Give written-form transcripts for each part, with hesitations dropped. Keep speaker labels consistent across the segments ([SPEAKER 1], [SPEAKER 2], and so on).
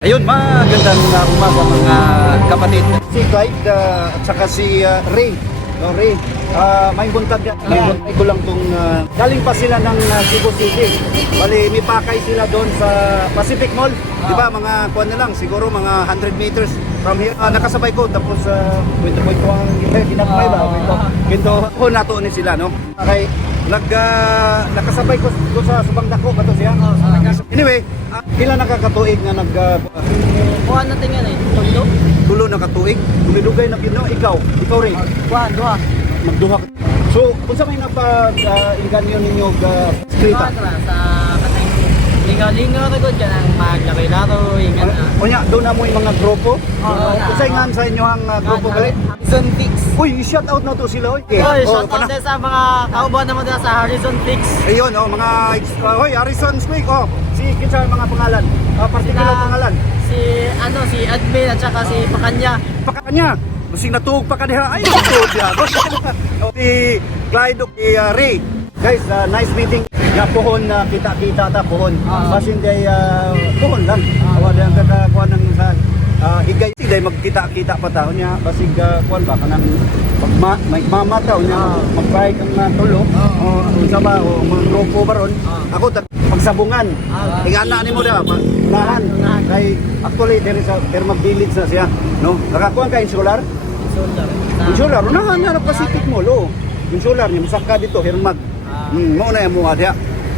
[SPEAKER 1] Ayun, magandang umaga mga kapatid. Si Clyde at saka si Ray. No, Ray, may buntag yan. May buntag ko lang itong galing pa sila ng Cebu City. Bali, may pakay sila doon sa Pacific Mall. Di ba, mga kuwan na lang, siguro mga 100 meters from here. Nakasabay ko, tapos kwento ko ang ginagmay ba? Kwento ko nato ni sila, no? Okay, nakasabay ko doon sa Subang Dako, kato siya. Anyway, pila nakakatuig na
[SPEAKER 2] Kuha natin yan eh. Tulo?
[SPEAKER 1] tulo na katuig, dumidugay na pino, ikaw rin.
[SPEAKER 2] Duha.
[SPEAKER 1] Magduha ka. So, kung sa may napag-inganyo ninyo streeta?
[SPEAKER 2] Sa katay. Lingaw-lingaw na gud yan ang maglaro-laro.
[SPEAKER 1] Onya, doon na mo yung mga grupo? Kung sa ingan sa inyo ang grupo gali?
[SPEAKER 2] Horizon Fix.
[SPEAKER 1] Uy, shout out na to sila. Oy,
[SPEAKER 2] Shout out din sa mga kauban naman dito sa Horizon Fix.
[SPEAKER 1] ayun, mga, hoy, Harrison Speak, si kinsa ang mga pangalan? Particular pangalan?
[SPEAKER 2] Si Admin at saka si Pakanya.
[SPEAKER 1] Pakanya, masing natuog pa ka diha. Ay, natuog diha. Si Clyde, si Ray. Guys, nice meeting. Ya pohon na kita-kita ta pohon. Basin day pohon lang. Awa din kakakuan ng sa higay day magkita-kita pa ta nya basig kuan ba kanang magmamata nya mag-bike ang tulo. Unsa ba o mga grupo ba ron? Ako pagsabungan. Ingana nimo da lahan. Kay actually there is a Thermal Village na siya, no? Nakakuan ka insular? Insular. Unahan na Pacific Mall, insular niya masaka dito Hermag. Mo na mo adya.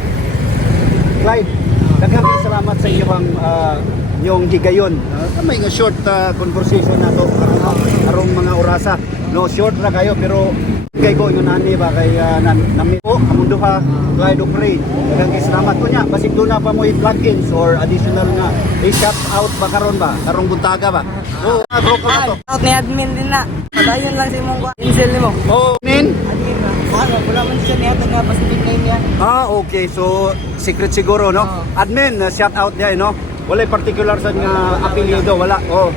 [SPEAKER 1] Clyde, daghang salamat sa inyong higayon. May nga short conversation na to arong mga orasa. No, short ra kayo pero kay ko yung nani ba kay nami ko amundo ha Clyde Ray. Daghang salamat ko niya. Basig do na pa mo i-plugins or additional nga i-shout out ba karon ba? Karong buntaga ba? Oo, bro ko na to.
[SPEAKER 2] Out ni Admin din na. Padayon lang sa imong pinsel nimo.
[SPEAKER 1] Oh, min.
[SPEAKER 2] Wala man siya niya nga Pacific name yan.
[SPEAKER 1] Okay. So, secret siguro, no? Admin, shout out niya, no? Wala particular sa nga apelyido, wala.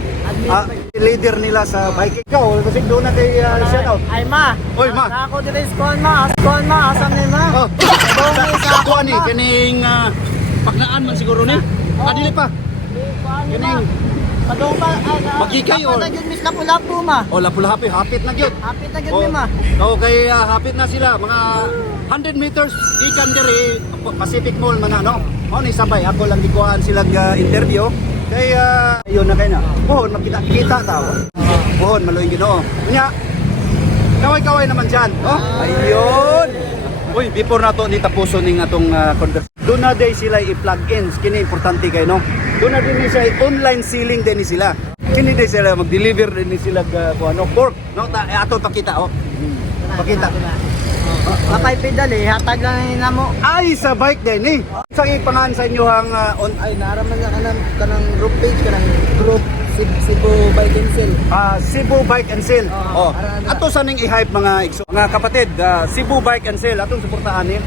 [SPEAKER 1] Leader nila sa bike. Ikaw, kasi doon na kay shout out.
[SPEAKER 2] Ay ma.
[SPEAKER 1] Oy, ma.
[SPEAKER 2] Ako dire skon ma. Asam ni ma.
[SPEAKER 1] Sa kuha ni, kining pagnaan man siguro ni. Dili pa. Kining
[SPEAKER 2] Padong pa.
[SPEAKER 1] Magkikay or?
[SPEAKER 2] Dapat yun mis lapu-lapu ma.
[SPEAKER 1] Lapu-lapu, hapit na gyud.
[SPEAKER 2] Hapit na gyud ma.
[SPEAKER 1] Okay, hapit na sila. Mga 100 meters, ikan diri, Pacific Mall man no? Ni sabay, ako lang gikuhaan silang interview. Kaya, yun na kayo na. Buhon, magkita-kita tao. Buhon, maloy Ginoo. Kunya, kaway-kaway naman dyan. Ayun! Uy, before na to, ni tapuso ning atong conversation. Doon na day sila i-plug-in. Kini importante kayo, no? Doon na din siya online selling din ni sila. Kini din sila mag-deliver din ni sila pork, no? Ato pakita, Pakita.
[SPEAKER 2] Kapay pedal hatag lang na mo.
[SPEAKER 1] Ay, sa bike din eh. Sa ipangan sa inyo ang
[SPEAKER 2] Ay, naraman na kanang group page, kanang group Cebu Bike and Sell.
[SPEAKER 1] Cebu Bike and Sell. Ato sa ning i-hype mga mga kapatid, Cebu Bike and Sell atong suportahan ni.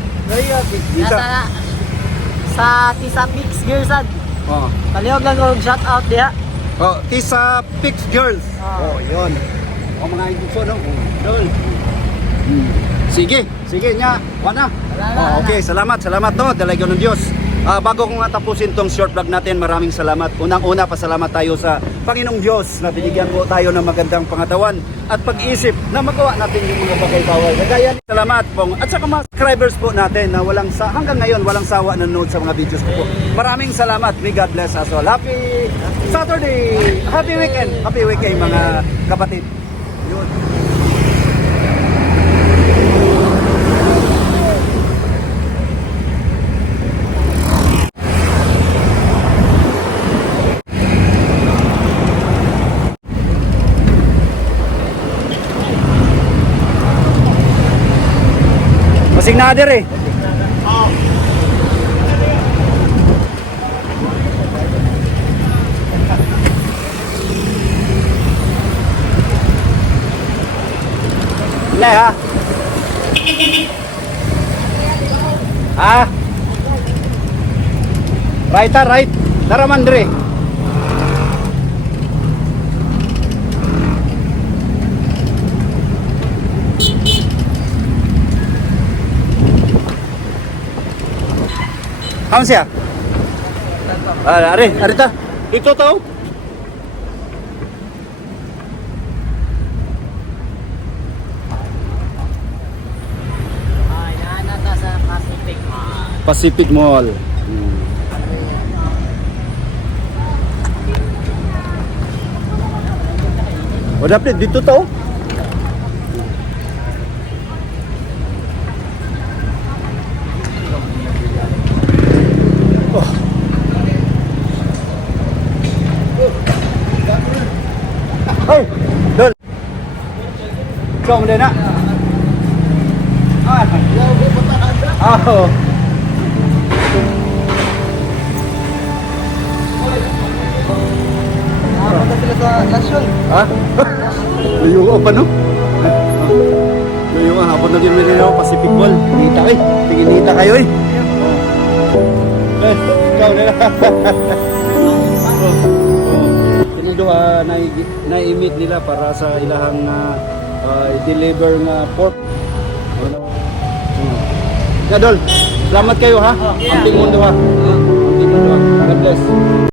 [SPEAKER 2] Sa Tisa Pix Girlsad. Palihog lang og shout out diha.
[SPEAKER 1] Tisa Pix Girls. Yun. Mga igso no. Dol. Sige nya. Wana. Okay, salamat no. Dalagyo ng Dios. Bago ko nga tapusin tong short vlog natin, maraming salamat. Unang-una, pasalamat tayo sa Panginoong Diyos na binigyan po tayo ng magandang pangatawan at pag-isip na magawa natin yung mga bagay-bawal. Kagaya, salamat po. At sa mga subscribers po natin na hanggang ngayon walang sawa nanonood sa mga videos ko po. Maraming salamat. May God bless us all. Happy Saturday! Happy weekend! Happy weekend mga kapatid. Yun. Signader eh. Nah, right. Naraman dire. Kamu siya? Ari ta. Dito to.
[SPEAKER 3] Ay, naanata sa Pacific Mall.
[SPEAKER 1] Pacific Mall. O dapat dito to. Oh. Hey, Dol. Ikaw mo din na. Oh.
[SPEAKER 2] Punta sila sa Lasyon.
[SPEAKER 1] Ha? Layo ka pa, no? Layo ka, hapon na din may nila Pacific Mall. Nita eh. Tingin nita kayo eh. Ikaw na. Kiniduha na-emit nila para sa ilahang i-deliver nga pork. Nga Dol, salamat kayo ha. Amping mundo ha. Amping mundo ha. God bless.